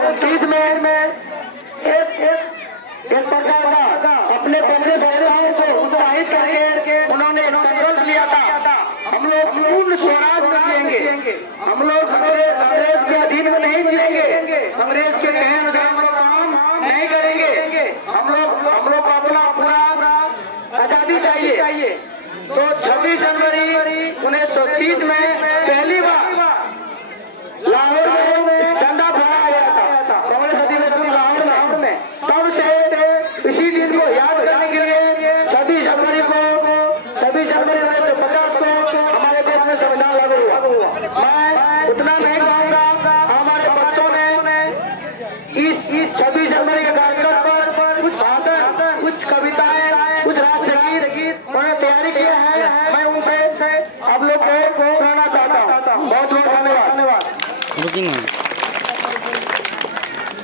2029 में एक प्रकार का अपने कांग्रेस नेताओं को उत्साहित करके उन्होंने संकल्प लिया था, हम लोग पूर्ण स्वराज में जिएंगे, हम लोग अंग्रेज के अधीन में नहीं जिएंगे, अंग्रेज के कहे अनुसार हम लोग काम नहीं करेंगे, हम लोग को अपना पूरा आजादी चाहिए। तो 26 जनवरी 1930 में पहली बार लाहौर में झंडा फहराया गया था, कांग्रेस अधिवेशन लाहौर में। तब से इसी दिन को याद करने के लिए 26 जनवरी 1950 को हमारे देश में संविधान लागू हुआ। मैं उतना नहीं कहूँगा, हमारे बच्चों ने इस 26 जनवरी के कार्यक्रम पर कुछ भाषण, कुछ कविताएं, कुछ राष्ट्रगीत उन्होंने तैयारी किया है। मैं उनसे आप लोग को सुनाना चाहता हूँ। बहुत बहुत धन्यवाद।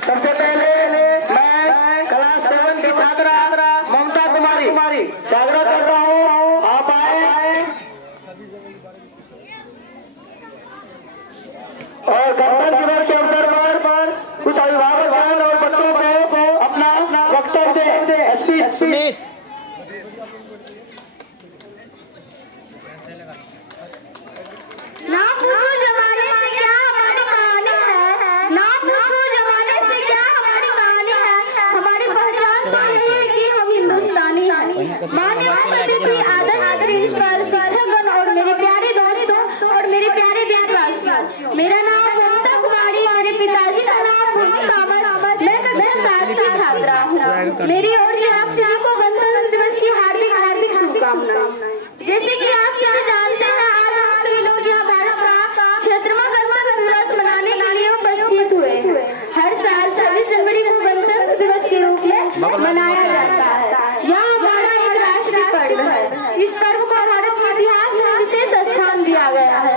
सबसे पहले मैं क्लास 7 की छात्रा ममता कुमारी स्वागत करता हूँ, आप आए। और गणतंत्र दिवस के अवसर पर कुछ अभिभावक और बच्चों को अपना वक्तव्य स्पीच शिक्षकगण और मेरे प्यारे दोस्तों और मेरे प्यारे देशवासियों, मेरा नाम ममता कुमारी, मेरे पिताजी का नाम मोहम्मद कामर, मैं कक्षा 7 की छात्रा हूँ। मेरी ओर से आप सभी को गणतंत्र दिवस की हार्दिक शुभकामनाएं। जैसे कि आप सभी जानते हैं, आज हम सभी लोग यहाँ भारत का क्षेत्रमय दिवस मनाने के लिए उपस्थित हुए हैं। हर साल 26 जनवरी को गणतंत्र दिवस के रूप में मनाया जाता है। यह हमारा एक राष्ट्रीय पर्व है। इस पर्व को भारत के इतिहास में विशेष स्थान दिया गया है।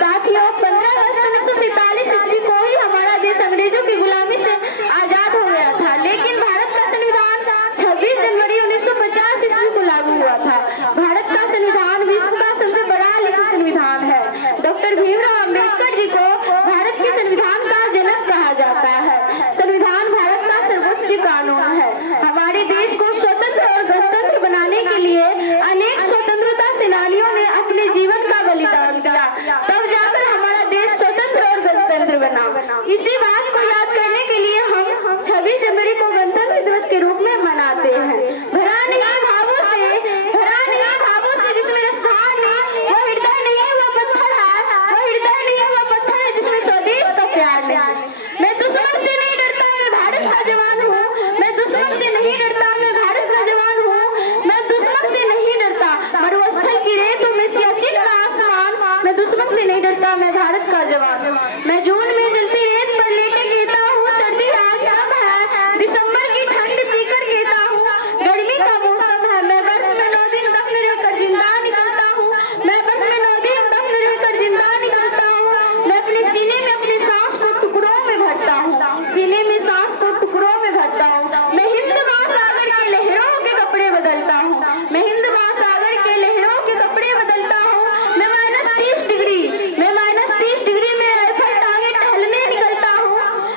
साथियों, 15 अगस्त 1947 ईस्वी को ही हमारा देश अंग्रेजों की गुलामी से आजाद हो गया था, लेकिन भारत का संविधान 26 जनवरी 1950 ईस्वी को लागू हुआ था। भारत का संविधान विश्व का सबसे बड़ा लिखित संविधान है। डॉक्टर भीमराव अम्बेडकर जी को भारत के संविधान का जनक कहा जाता है। संविधान भारत का सर्वोच्च कानून है। हमारे देश को स्वतंत्र और गणतंत्र बनाने के लिए अनेक स्वतंत्रता सेनानियों ने अपने जीवन का बलिदान दिया, तब जाकर हमारा देश स्वतंत्र और गणतंत्र बना। इसी बात को याद करने के लिए हम 26 जनवरी को गणतंत्र दिवस के रूप में मनाते हैं। भरा नहीं भावों से जिसमें रसधार नहीं, वह हृदय नहीं है, वह पत्थर है, वह हृदय नहीं है, वह पत्थर है जिसमें स्वदेश का प्यार नहीं। मैं दुश्मन से नहीं डरता, मैं भारत का जवान हूँ। मैं दुश्मन से नहीं डरता, मैं भारत का जवान हूँ। मैं दुश्मन से नहीं डरता, मरुस्थल की रेतों में सियाचिन का आसमान। मैं दुश्मन से नहीं डरता, मैं भारत का जवान। मैं जून में जलती रेत पर लेटे गिरता हूँ, सर्दी आज कब है, दिसंबर की ठंड पीकर गिरता हूँ, गर्मी का मौसम है। मैं बर्फ में 9 दिन दफन रहकर जिंदा निकलता हूँ। मैं बर्फ में 9 दिन दफन रहकर जिंदा निकलता हूँ। मैं अपने सीने में अपनी सांस को टुकड़ों में भरता हूँ, सीने में सांस को टुकड़ों में भरता हूँ। मैं हिंद महासागर के लहरों के कपड़े बदलता हूँ, मैं हिंद महासागर के लहरों के कपड़े बदलता हूँ। मैं -30 डिग्री में राइफल टांगे टहलने निकलता हूँ।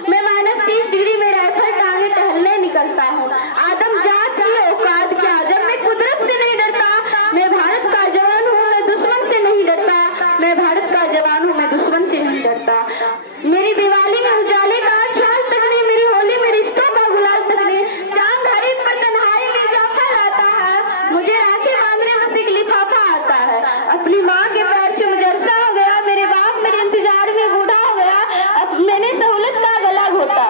मैं -30 डिग्री में राइफल टांगे टहलने निकलता हूँ। आदम जात की औकात क्या, जब मैं कुदरत से नहीं डरता। मैं भारत का जवान हूँ, मैं दुश्मन से नहीं डरता। मैं भारत का जवान हूँ, मैं दुश्मन से नहीं डरता। मेरी दिवाली में उजाले का ख्याल तक नहीं, मेरी होली में रिश्तों का गुलाल तक नहीं। चांद हरी पर तन्हाई में जाफर आता है, मुझे राखी बांधने में सिर्फ लिफाफा आता है। अपनी माँ के पैर से मुझे अरसा हो गया, मेरे बाप मेरे इंतजार में बूढ़ा हो गया। अब मैंने सहूलत का गला घोटा,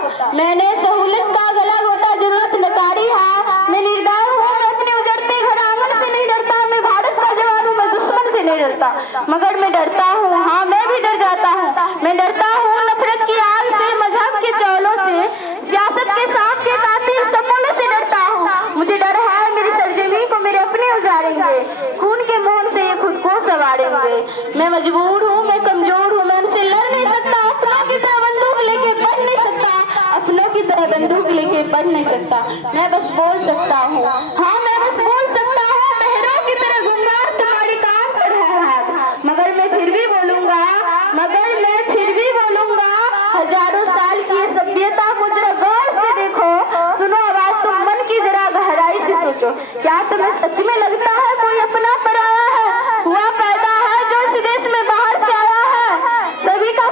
जरूरत नकारी है। मैं निर्दय हूँ, मैं अपने उजड़ते घर आंगन से नहीं डरता। मैं भारत का जवान हूँ, मैं दुश्मन से नहीं डरता। मगर मैं डरता हूँ, हाँ मैं भी डर जाता हूँ। मैं डरता हूँ नफरत की आग से, मजहब के चौलों से, सियासत के सांप के कातिल समूलों से डरता हूँ। मुझे डर है मेरी सरजमी को मेरे अपने उजाड़ेंगे, खून के मोहन से ये खुद को सवारेंगे। मैं मजबूर हूँ, मैं कमजोर हूँ, मैं उनसे लड़ नहीं सकता। अपनों की तरह बंदूक लेके बढ़ नहीं सकता, अपनों की तरह बंदूक लेके बढ़ नहीं सकता। मैं बस बोल सकता हूँ, हाँ मैं बस बोल सकता हूँ। बहरों की तरह गुंगार तुम्हारी कान पर है हाथ, मगर मैं फिर भी बोलूंगा, हजारों साल की सभ्यता क्या तुम्हें सच में लगता है कोई अपना पराया है? हुआ पैदा है जो इस देश में बाहर से आया है। सभी का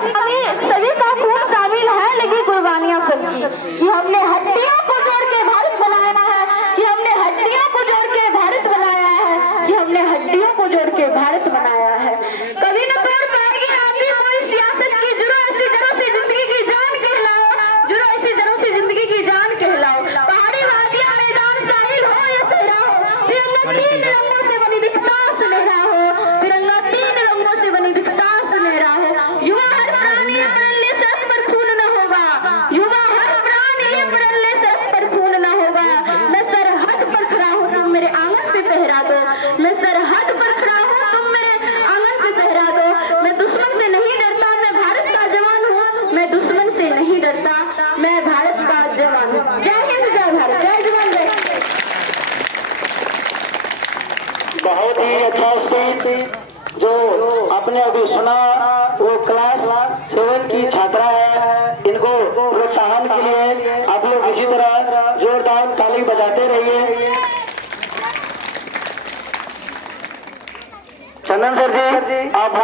खून शामिल है, लेकिन कुर्बानियां सबकी। कि हमने हड्डियों को जोड़ के भारत बनाया है, कि हमने हड्डियों को जोड़ के भारत बनाया है, कि हमने हड्डियों को जोड़ के भारत बनाया है। कभी न तोड़ पाएगी आपकी कोई सियासत की जुड़ो ऐसी जड़ों से जिंदगी की जान कहलाओ, जुड़ो ऐसी जड़ों से जिंदगी की जान कहलाओ। पहाड़ी वादियां मैदान साहिल हो या सहरा हो, तिरंगा तीन रंगों से बनी दिखता सुनहरा हो, तिरंगा तीन रंगों से बनी दिखता सुनहरा हो। युवा हर प्राणी अपने सड़क पर खून न होगा, युवा हर प्राणी अपने सड़क पर खून न होगा। मैं सरहद पर खड़ा हूँ, तुम मेरे आंगन पे पहरा दो। मैं सरहद पर खड़ा हूँ, तुम मेरे आंगन पे पहरा दो। मैं दुश्मन से नहीं डरता, मैं भारत का जवान हूँ। मैं दुश्मन से नहीं डरता, मैं भारत का जवान हूँ। जय हिंद, जय भारत, जय जवान जय किसान। बहुत ही अच्छा स्पीच जो आपने अभी सुना, वो क्लास 7 की छात्रा है। इनको प्रोत्साहन के लिए आप लोग इसी तरह जोरदार ताली बजाते रहिए। चंदन सर जी, आप